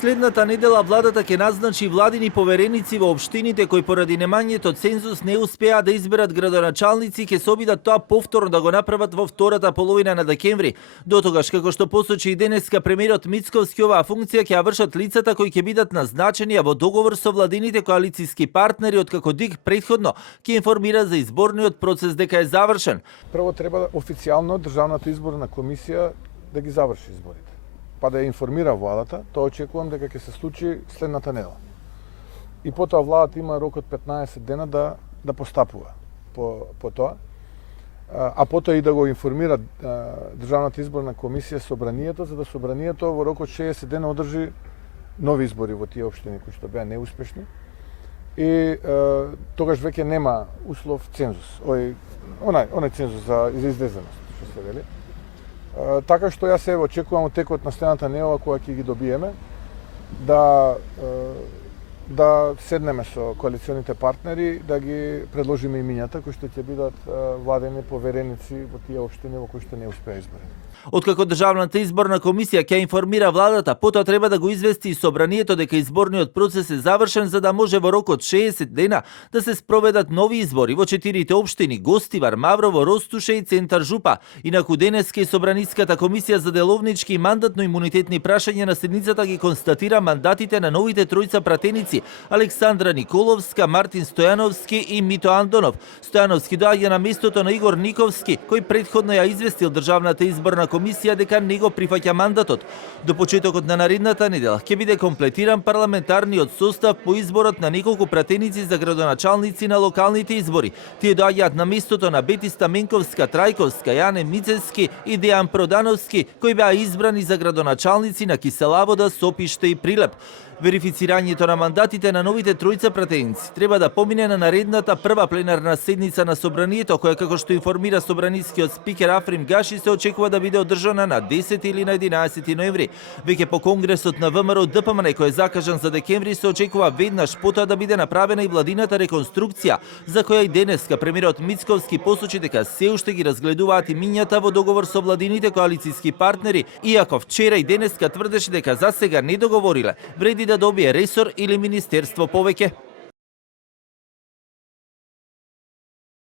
Следната недела владата ќе назначи владини повереници во општините кои поради немањето цензус не успеа да изберат градоначалници, ќе се обидат тоа повторно да го направат во втората половина на декември. Дотогаш, како што посочи и денеска премиерот Мицковски, оваа функција ќе ја вршат лицата кои ќе бидат назначени во договор со владините коалициски партнери, откако ДИК претходно ќе информира за изборниот процес дека е завршен. Прво треба официјално Државната изборна комисија да ги заврши изборите, па да ја информира владата. Тоа очекувам дека ќе се случи следната недела. И потоа владата има рок од 15 дена да постапува по тоа. А потоа и да го информира Државната изборна комисија собранието, за да собранието во рок од 60 дена одржи нови избори во тие општини кои што беа неуспешни. И тогаш веќе нема услов цензус. Онај цензус за излезеност, што се вели. Така што јас се очекувам од текот на следната недела, кога ќе ги добиеме, да седнеме со коалиционите партнери, да ги предложиме имињата кои што ќе бидат владени повереници во тие општини во кои што не успеа избори. Откако Државната изборна комисија ќе информира владата, потоа треба да го извести и собранието дека изборниот процес е завршен, за да може во рок од 60 дена да се спроведат нови избори во 4 општини: Гостивар, Маврово, Ростуше и Центар Жупа. Инаку денеска и собраниската комисија за деловнички и мандатно-имунитетни прашања на седницата ги констатира мандатите на новите тројца пратеници: Александра Николовска, Мартин Стојановски и Мито Андонов. Стојановски доаѓа на местото на Игор Никовски, кој претходно ја известил Државната изборна комисија дека не го прифаќа мандатот. До почетокот на наредната недела ќе биде комплетиран парламентарниот состав по изборот на неколку пратеници за градоначалници на локалните избори. Тие доаѓаат на местото на Бети Стаменковска, Трајковска, Јане Мицевски и Дејан Продановски, кои беа избрани за градоначалници на Киселавода, Сопиште и Прилеп. Верифицирањето на мандатите на новите тројца пратеници треба да помине на наредната прва пленарна седница на собранието, која, како што информира собранискиот спикер Африм Гаши, се очекува да биде одржана на 10 или на 11 ноември. Веќе по конгресот на ВМРО ДПМН, кој е закажан за декември, се очекува веднаш потоа да биде направена и владината реконструкција, за која и денеска премиерот Мицковски посочи дека се уште ги разгледуваат имињата во договор со владините коалициски партнери, иако вчера и денеска тврдеше дека засега не договориле, вреди да добие ресор или министерство повеќе.